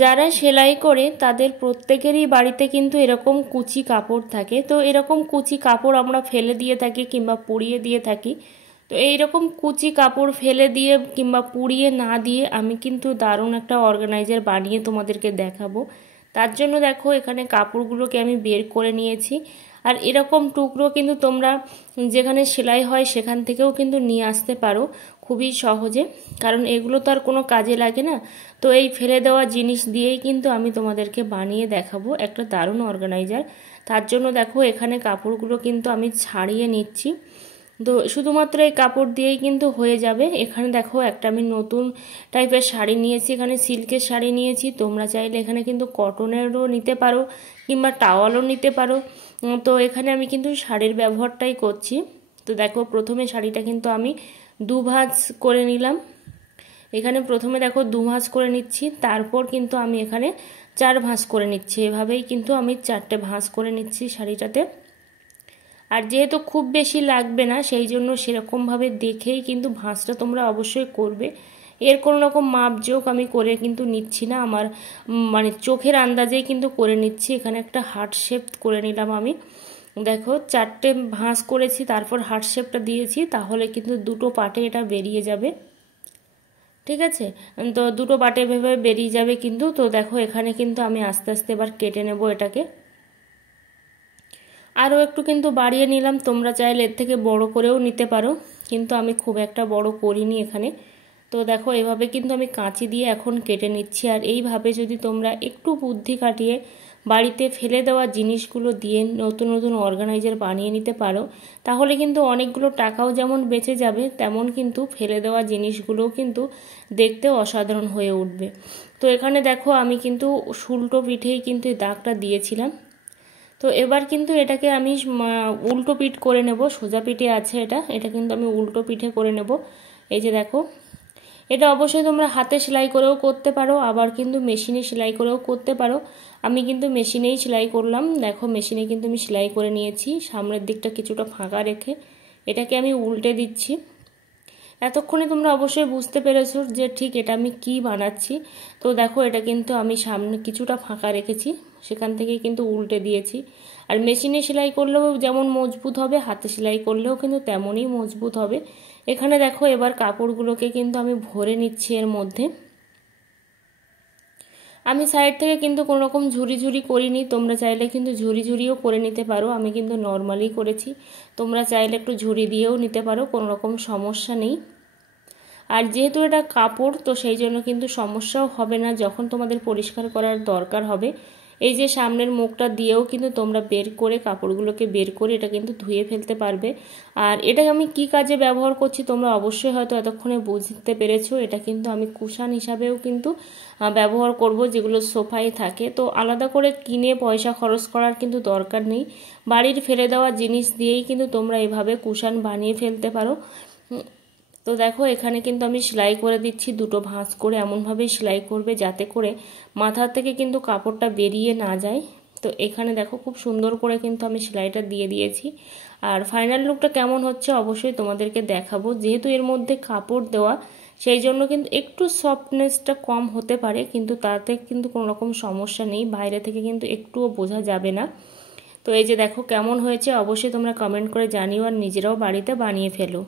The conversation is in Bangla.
যারা সেলাই করে তাদের প্রত্যেকেরই বাড়িতে কিন্তু এরকম কুচি কাপড় থাকে। তো এরকম কুচি কাপড় আমরা ফেলে দিয়ে থাকি কিংবা পুড়িয়ে দিয়ে থাকি। তো এইরকম কুচি কাপড় ফেলে দিয়ে কিংবা পুড়িয়ে না দিয়ে আমি কিন্তু দারুণ একটা অর্গানাইজার বানিয়ে তোমাদেরকে দেখাবো। তার জন্য দেখো এখানে কাপড়গুলোকে আমি বের করে নিয়েছি। আর এরকম টুকরো কিন্তু তোমরা যেখানে সেলাই হয় সেখান থেকেও কিন্তু নিয়ে আসতে পারো খুবই সহজে, কারণ এগুলো তো আর কোনো কাজে লাগে না। তো এই ফেলে দেওয়া জিনিস দিয়েই কিন্তু আমি তোমাদেরকে বানিয়ে দেখাবো একটা দারুণ অর্গানাইজার। তার জন্য দেখো এখানে কাপড়গুলো কিন্তু আমি ছাড়িয়ে নিচ্ছি। তো শুধুমাত্র এই কাপড় দিয়েই কিন্তু হয়ে যাবে। এখানে দেখো একটা আমি নতুন টাইপের শাড়ি নিয়েছি, এখানে সিল্কের শাড়ি নিয়েছি। তোমরা চাইলে এখানে কিন্তু কটনেরও নিতে পারো কিংবা টাওয়ালও নিতে পারো। তো এখানে আমি কিন্তু শাড়ির ব্যবহারটাই করছি। তো দেখো প্রথমে শাড়িটা কিন্তু আমি দুভাঁজ করে নিলাম। এখানে প্রথমে দেখো দুভাঁজ করে নিচ্ছি, তারপর কিন্তু আমি এখানে 4 ভাঁজ করে নিচ্ছি। এভাবেই কিন্তু আমি 4টে ভাঁজ করে নিচ্ছি শাড়িটাতে। আর যেহেতু খুব বেশি লাগবে না সেই জন্য সেরকমভাবে দেখেই কিন্তু ভাঁজটা তোমরা অবশ্যই করবে। এর কোনো রকম মাপজোক আমি করে কিন্তু নিচ্ছি না, আমার মানে চোখের আন্দাজেই কিন্তু করে নিচ্ছি। এখানে একটা হার্ট শেপ করে নিলাম আমি। দেখো 4টে ভাঁজ করেছি, তারপর হার্ট শেপটা দিয়েছি, তাহলে কিন্তু দুটো পাটে এটা বেরিয়ে যাবে। ঠিক আছে, তো দুটো পাটে ভেবে বেরিয়ে যাবে কিন্তু। তো দেখো এখানে কিন্তু আমি আস্তে আস্তে এবার কেটে নেব এটাকে। আরও একটু কিন্তু বাড়িয়ে নিলাম, তোমরা চাইলে এর থেকে বড় করেও নিতে পারো, কিন্তু আমি খুব একটা বড় করিনি এখানে। তো দেখো এভাবে কিন্তু আমি কাঁচি দিয়ে এখন কেটে নিচ্ছি। আর এইভাবে যদি তোমরা একটু বুদ্ধি খাটিয়ে বাড়িতে ফেলে দেওয়া জিনিসগুলো দিয়ে নতুন নতুন অর্গানাইজার বানিয়ে নিতে পারো, তাহলে কিন্তু অনেকগুলো টাকাও যেমন বেঁচে যাবে, তেমন কিন্তু ফেলে দেওয়া জিনিসগুলোও কিন্তু দেখতে অসাধারণ হয়ে উঠবে। তো এখানে দেখো আমি কিন্তু উল্টো পিঠেই কিন্তু এই দাগটা দিয়েছিলাম। তো এবার কিন্তু এটাকে আমি উল্টো পিঠ করে নেব। সোজা পিঠে আছে এটা কিন্তু আমি উল্টো পিঠে করে নেব। এই যে দেখো, এটা অবশ্যই তোমরা হাতে সেলাই করেও করতে পারো, আবার কিন্তু মেশিনে সেলাই করেও করতে পারো। আমি কিন্তু মেশিনেই সেলাই করলাম। দেখো মেশিনে কিন্তু আমি সেলাই করে নিয়েছি, সামনের দিকটা কিছুটা ফাঁকা রেখে এটাকে আমি উল্টে দিচ্ছি। এতক্ষণে তোমরা অবশ্যই বুঝতে পেরেছো যে ঠিক এটা আমি কি বানাচ্ছি। তো দেখো এটা কিন্তু আমি সামনে কিছুটা ফাঁকা রেখেছি, সেখান থেকেই কিন্তু উল্টে দিয়েছি। আর মেশিনে সেলাই করলেও যেমন মজবুত হবে, হাতে সেলাই করলেও কিন্তু তেমনই মজবুত হবে। এখানে দেখো এবার কাপড়গুলোকে কিন্তু আমি ভরে নিচ্ছি এর মধ্যে। আমি সাইড থেকে কিন্তু কোনো রকম ঝুরি ঝুরি করিনি, তোমরা চাইলে কিন্তু ঝুরি ঝুরিও করে নিতে পারো। আমি কিন্তু নর্মালি করেছি, তোমরা চাইলে একটু ঝুরি দিয়েও নিতে পারো, কোনো রকম সমস্যা নেই। আর যেহেতু এটা কাপড়, তো সেই জন্য কিন্তু সমস্যাও হবে না যখন তোমাদের পরিষ্কার করার দরকার হবে। এই যে সামনের মুখটা দিয়েও কিন্তু তোমরা বের করে কাপড়গুলোকে বের করে এটা কিন্তু ধুয়ে ফেলতে পারবে। আর এটা আমি কি কাজে ব্যবহার করছি তোমরা অবশ্যই হয়তো এতক্ষণে বুঝতে পেরেছো। এটা কিন্তু আমি কুশান হিসাবেও কিন্তু ব্যবহার করব, যেগুলো সোফায় থাকে। তো আলাদা করে কিনে পয়সা খরচ করার কিন্তু দরকার নেই, বাড়ির ফেলে দেওয়া জিনিস দিয়েই কিন্তু তোমরা এভাবে কুশান বানিয়ে ফেলতে পারো। তো দেখো এখানে কিন্তু আমি সেলাই করে দিচ্ছি, দুটো ভাঁজ করে এমনভাবেই সেলাই করবে যাতে করে মাথা থেকে কিন্তু কাপড়টা বেরিয়ে না যায়। তো এখানে দেখো খুব সুন্দর করে কিন্তু আমি সেলাইটা দিয়ে দিয়েছি। আর ফাইনাল লুকটা কেমন হচ্ছে অবশ্যই তোমাদেরকে দেখাবো। যেহেতু এর মধ্যে কাপড় দেওয়া, সেই জন্য কিন্তু একটু সফটনেসটা কম হতে পারে, কিন্তু তাতে কিন্তু কোনো রকম সমস্যা নেই, বাইরে থেকে কিন্তু একটুও বোঝা যাবে না। তো এই যে দেখো কেমন হয়েছে অবশ্যই তোমরা কমেন্ট করে জানিও, আর নিজেরাও বাড়িতে বানিয়ে ফেলো।